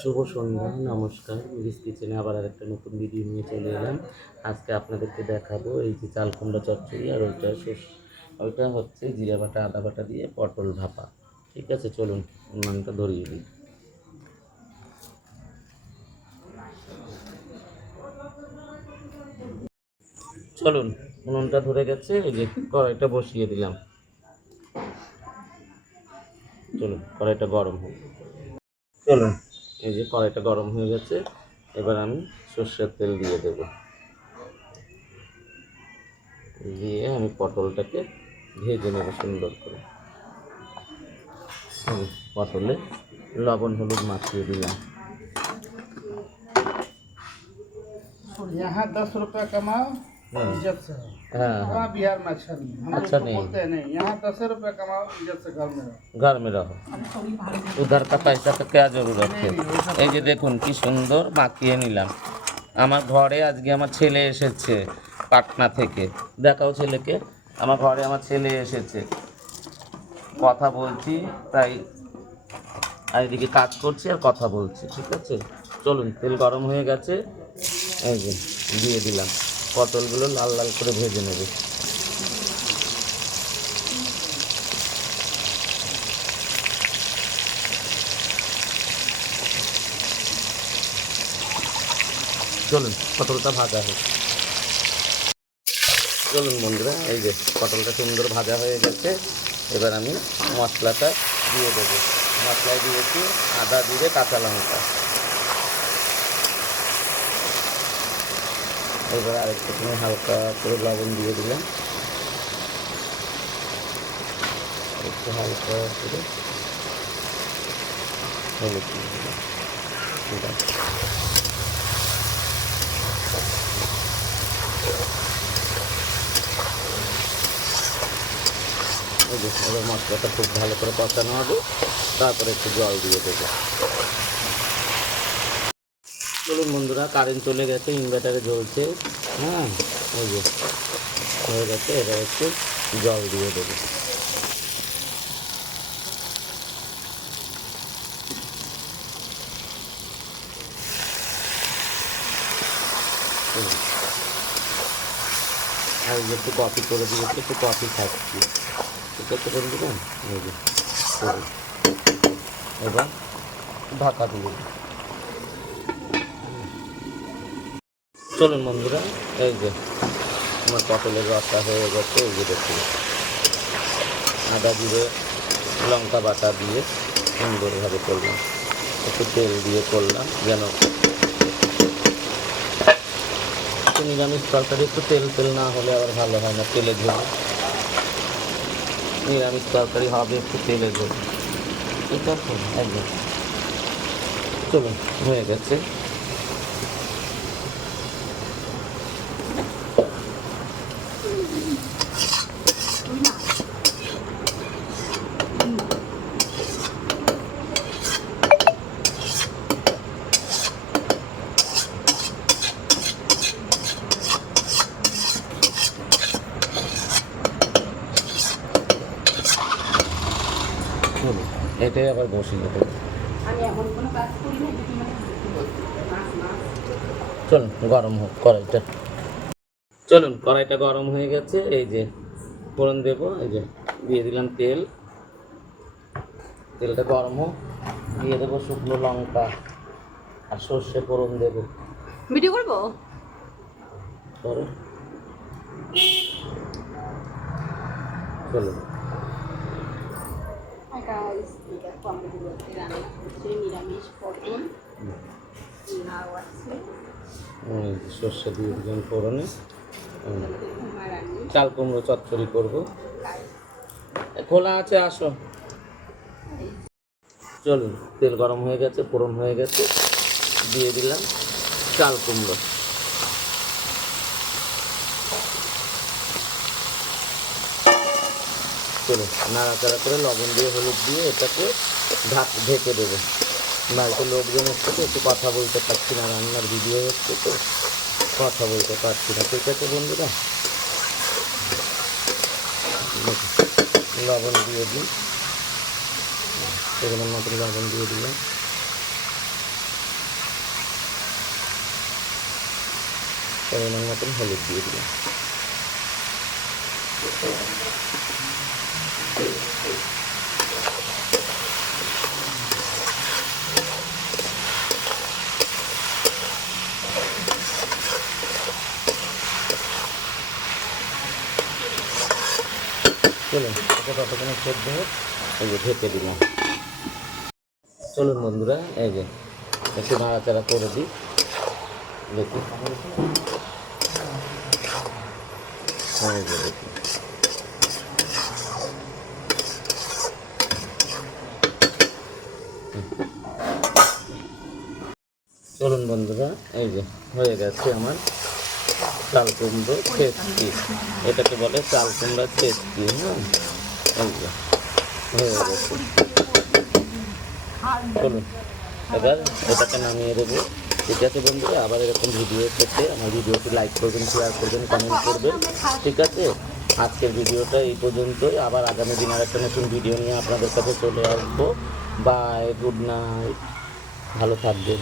শুভ সন্ধ্যা, নমস্কার। মিরিস কিচেনে আবার আরেকটা নতুন ভিডিও নিয়ে চলে এলাম। আজকে আপনাদেরকে দেখাবো এই যে চাল কুমড়া চচ্চড়ি, আর ওইটা হচ্ছে জিরা বাটা আদা বাটা দিয়ে পটল ভাপা। ঠিক আছে, চলুন উনুনটা ধরিয়ে দিই। চলুন, উনুনটা ধরে গেছে, এই যে কড়াইটা বসিয়ে দিলাম। চলুন কড়াইটা গরম হোক। চলুন, এই যে কড়াইটা গরম হয়ে গেছে, এবার আমি সর্ষের তেল দিয়ে দেব। দিয়ে আমি পটলটাকে ভেজে নেব সুন্দর করে। পটলে লবণ হলুদ মাখিয়ে দিলাম। यहाँ 10 रुपया कमाओ इज्जत से। हाँ हाँ, वहाँ बिहार में अच्छा नहीं, हम अच्छा लोग नहीं। बोलते हैं नहीं, यहाँ 10 रुपया कमाओ इज्जत से घर में रहो। घर में रहो, उधर का पैसा का क्या जरूरत है। এই যে দেখুন কি সুন্দর মাখিয়ে নিলাম। আমার ঘরে আজকে আমার ছেলে এসেছে পাটনা থেকে। দেখাও ছেলেকে। আমার ঘরে আমার ছেলে এসেছে, কথা বলছি তাই, আর এদিকে কাজ করছি আর কথা বলছি। ঠিক আছে, চলুন তেল গরম হয়ে গেছে, এই যে দিয়ে দিলাম। পটলগুলো লাল লাল করে ভেজে নেবে। চলুন পটলটা ভাজা হোক। চলুন বন্ধুরা, এই যে পটলটা সুন্দর ভাজা হয়ে গেছে। এবার আমি মশলাটা দিয়ে দেবো। মশলায় দিয়েছি আদা জিরে কাঁচা লঙ্কা। এবার আরেকটু সময় হালকা করে লবণ দিয়ে দিলাম, একটু হালকা করে হলুদ দিয়ে দিলাম। ঠিক আছে, এই যে এবার মশলাটা খুব ভালো করে কষানো হবে, তারপরে একটু জল দিয়ে দেবো। চলুন বন্ধুরা, কারেন্ট চলে গেছে, ইনভার্টারে জ্বলছে। হ্যাঁ, এই যে হয়ে গেছে, এবার একটু জল দিয়ে দেবো। আর একটু কফি করে দিয়েছি, একটু কফি খাচ্ছি। ঠিক আছে বন্ধুরা, এই যে এবার ঢাকা দিয়ে দিই। চলুন বন্ধুরা, এই যে আমার পটলের রসটা হয়ে গেছে। এই যে দেখুন, আদা জিরে লঙ্কা বাটা দিয়ে সুন্দরভাবে করলাম। একটু তেল দিয়ে করলাম, যেন নিরামিষ তরকারি একটু তেল তেল না হলে আবার ভালো হয় না, তেলে ঝোল। নিরামিষ তরকারি হবে একটু তেলে ঝোল। ঠিক আছে, একদম। চলুন, হয়ে গেছে। চলুন, এটাই আবার বসিয়ে দেবো। চলুন গরম হোক কড়াইটা। চলুন কড়াইটা গরম হয়ে গেছে, এই যে ফোড়ন দেবো। এই যে দিয়ে দিলাম তেল। তেলটা গরম হোক, দিয়ে দেবো শুকনো লঙ্কা আর সর্ষে ফোড়ন দেবো। ভিডিও করবো। করো, চলুন। হাই গাইস, দেখো আমরা আজকে রান্না করছি নিরামিষ পটল। লাউ আছে, সর্ষে দিয়ে দিলাম ফোড়নে। মারানি চাল কুমড়ো চচ্চড়ি করবো। খোলা আছে, আসো। চলুন, তেল গরম হয়ে গেছে, ফোড়ন হয়ে গেছে, দিয়ে দিলাম চাল কুমড়ো। চলুন নাড়াচাড়া করে লবণ দিয়ে হলুদ দিয়ে এটাকে ঢেকে দেবো। বাড়িতে লোকজন হচ্ছে তো, একটু কথা বলতে পারছি না, রান্নার ভিডিও হচ্ছে তো কথা বলতে পারছি না। ঠিক আছে বন্ধুরা, লবণ দিয়ে দিই, পরিমাণ মতন লবণ দিয়ে দিলাম। পরিমাণ মতন হলুদ দিয়ে দিলাম। চলুন এটা ততক্ষণে সেদ্ধ হোক, এই যে ঢেকে দিলাম। চলুন বন্ধুরা, এই যে একটু নাড়াচাড়া করে দিই, দেখুন এই যে দেখুন। চলুন বন্ধুরা, এই যে হয়ে গেছে আমার চাল কুমড়ো টেস্টি, এটাকে বলে চাল কুমড়া টেস্টি। হ্যাঁ, এই যে হয়ে গেছে। চলুন এবার এটাকে নামিয়ে দেবো। ঠিক আছে বন্ধুরা, আবার এরকম ভিডিও পেতে আমার ভিডিওটি লাইক করবেন, শেয়ার করবেন, কমেন্ট করবেন। ঠিক আছে, আজকের ভিডিওটা এই পর্যন্তই। আবার আগামী দিন আর একটা নতুন ভিডিও নিয়ে আপনাদের কাছে চলে আসবো। বাই, গুড নাইট, ভালো থাকবেন।